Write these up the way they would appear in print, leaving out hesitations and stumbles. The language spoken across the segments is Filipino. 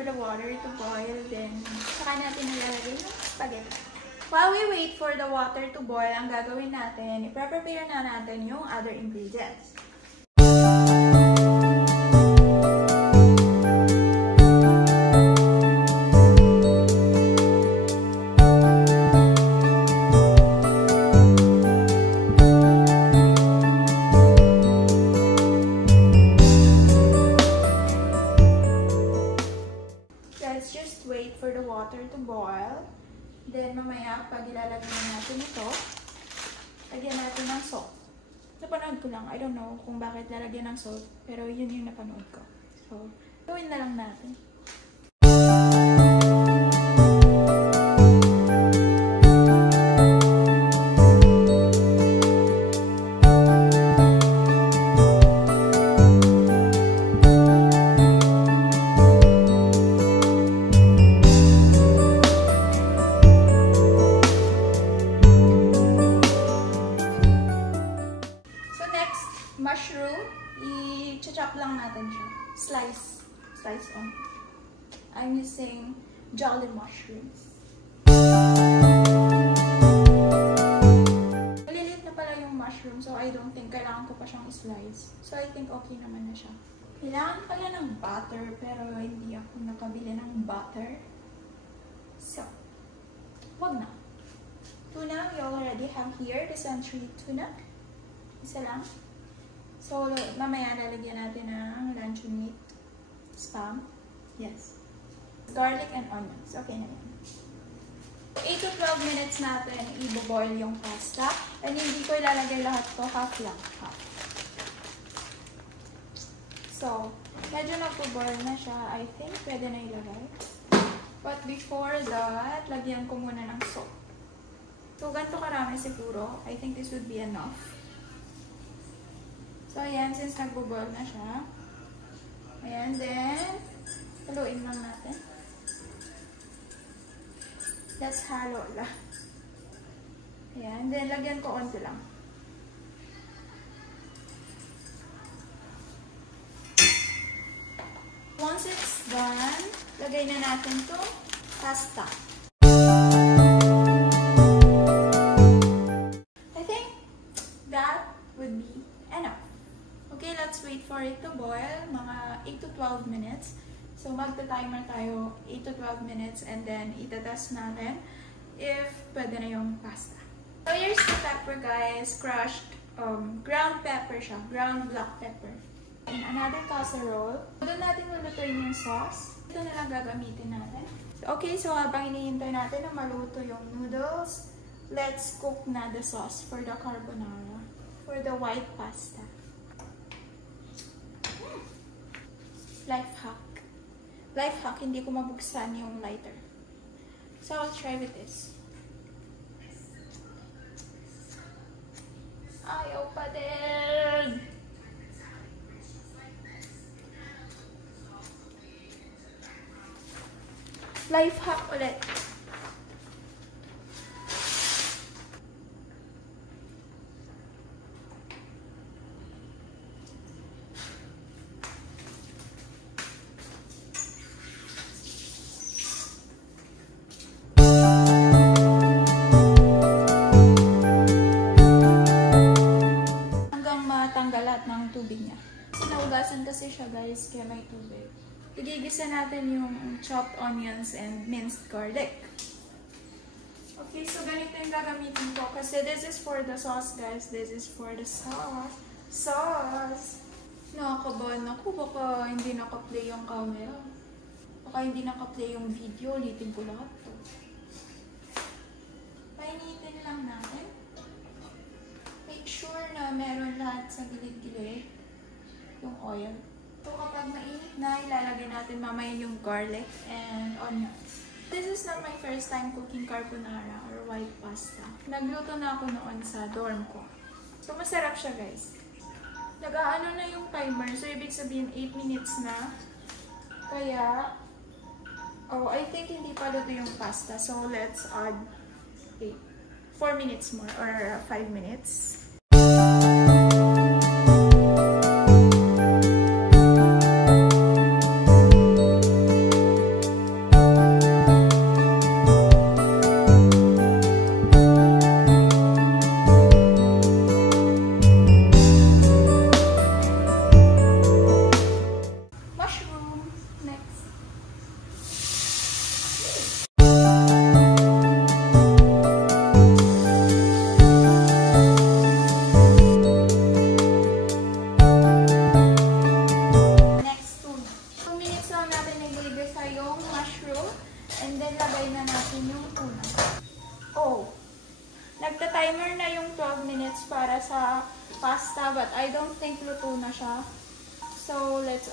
for the water to boil, then saka natin nilalagay yung spaghetti. While we wait for the water to boil, ang gagawin natin, i-prepare na natin yung other ingredients. Let's just wait for the water to boil. Then, mamaya, pag ilalagay natin ito, lagyan natin ng salt. Napanood ko lang. I don't know kung bakit lalagyan ng salt, pero yun yung napanood ko. So, gawin na lang natin. Mushroom, i-chop lang natin siya. Slice on. I'm using jolly mushrooms. Maliliit na pala yung mushroom, so I don't think kailangan ko pa siyang slice. So I think okay naman na siya. Kailangan pala ng butter, pero hindi ako nakabili ng butter. So, wag na. Tuna, we already have here the century tuna. Isa lang. So, mamaya lalagyan natin ng luncheon meat, spam, yes, garlic and onions. Okay na yan. 8 to 12 minutes natin i-boil yung pasta. And hindi ko ilalagay lahat to, half lang. Half. So, medyo nag-boil na siya. I think pwede na ilagay. But before that, lagyan ko muna ng salt. So, ganito karami siguro. I think this would be enough. So, ayan, since nagbo-boil na siya. Ayan, then, haluin lang natin. Let's halo lang. Ayan, then, lagyan ko onti lang. Once it's done, lagay na natin to pasta. I think that would be enough. Okay, let's wait for it to boil, mga 8 to 12 minutes. So, magta-timer tayo 8 to 12 minutes and then itatest natin if pwede na yung pasta. So, here's the pepper, guys. Crushed, ground pepper siya, ground black pepper. In another casserole, doon natin lulutuin yung sauce. Ito na lang gagamitin natin. Okay, so habang hinihintay natin na maluto yung noodles, let's cook na the sauce for the carbonara, for the white pasta. Life hack. Life hack, hindi ko mabuksan yung lighter. So, I'll try with this. Ayaw pa din! Life hack ulit. Ng tubig niya. Naugasan kasi siya, guys, kaya may tubig. Igigisa natin yung chopped onions and minced garlic. Okay, so ganito yung gagamitin ko kasi this is for the sauce, guys. This is for the sauce. Sauce! Nakakabahan ako. Baka hindi naka-play yung camera. Baka hindi naka-play yung video. Ulitin ko lahat to. Painitin lang natin. Make sure na meron lahat sa gilid-gilid yung oil. So, kapag mainit na, ilalagay natin mamaya yung garlic and onions. This is not my first time cooking carbonara or white pasta. Nagluto na ako noon sa dorm ko. So, masarap siya, guys. Nag-aano na yung timer. So, ibig sabihin 8 minutes na. Kaya, I think hindi pa luto yung pasta. So, let's add 4 minutes more or 5 minutes.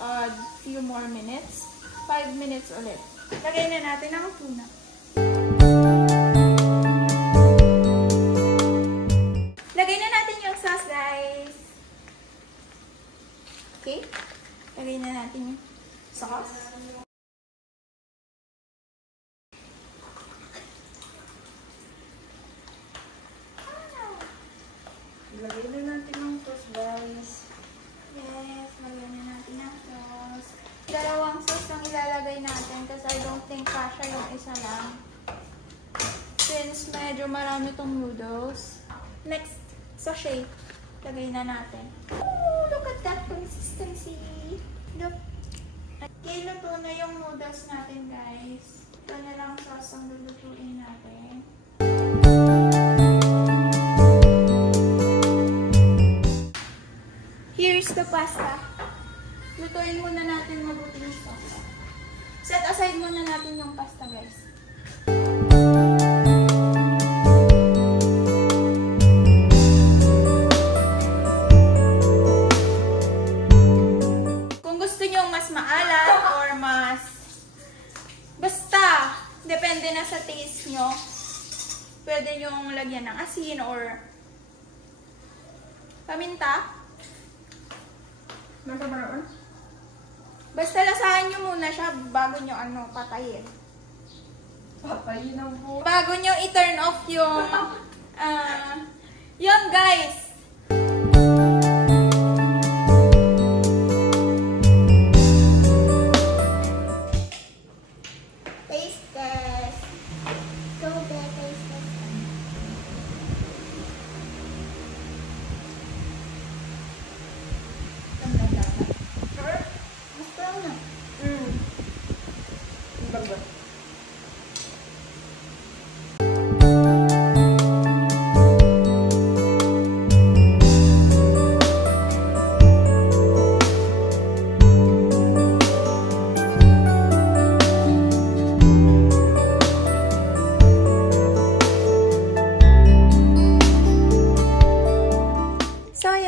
add few more minutes. 5 minutes ulit. Lagay na natin ang tuna. Lagay na natin yung sauce, guys. Okay? Lagay na natin yung sauce. Lagay na natin ang sauce, guys. Yes, lagyan na natin ang sauce. Dalawang sauce ang ilalagay natin kasi I don't think kasha yung isa lang. Since medyo marami tong noodles. Next, sachet. Lagay na natin. Ooh, look at that consistency. Look. Okay, luto na yung noodles natin, guys. Ito na lang sauce ang lulutuin natin. Here's the pasta. Lutuin muna natin mabuti yung sauce. Set aside muna natin yung pasta, guys. Kung gusto nyo mas maalat or mas... Basta, depende na sa taste nyo. Pwede nyong lagyan ng asin or paminta. Basta lasahan nyo muna siya bago nyo patayin. Patayin ang po. Bago nyo i-turn off yung yun, guys. Taste test. Go there, taste test.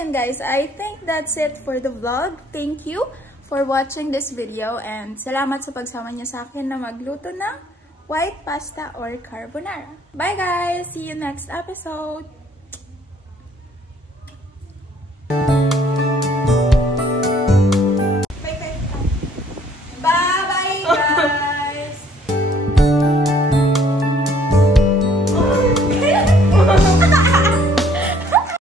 Guys, I think that's it for the vlog. Thank you for watching this video and salamat sa pagsama niyo sa akin na magluto ng white pasta or carbonara. Bye guys! See you next episode!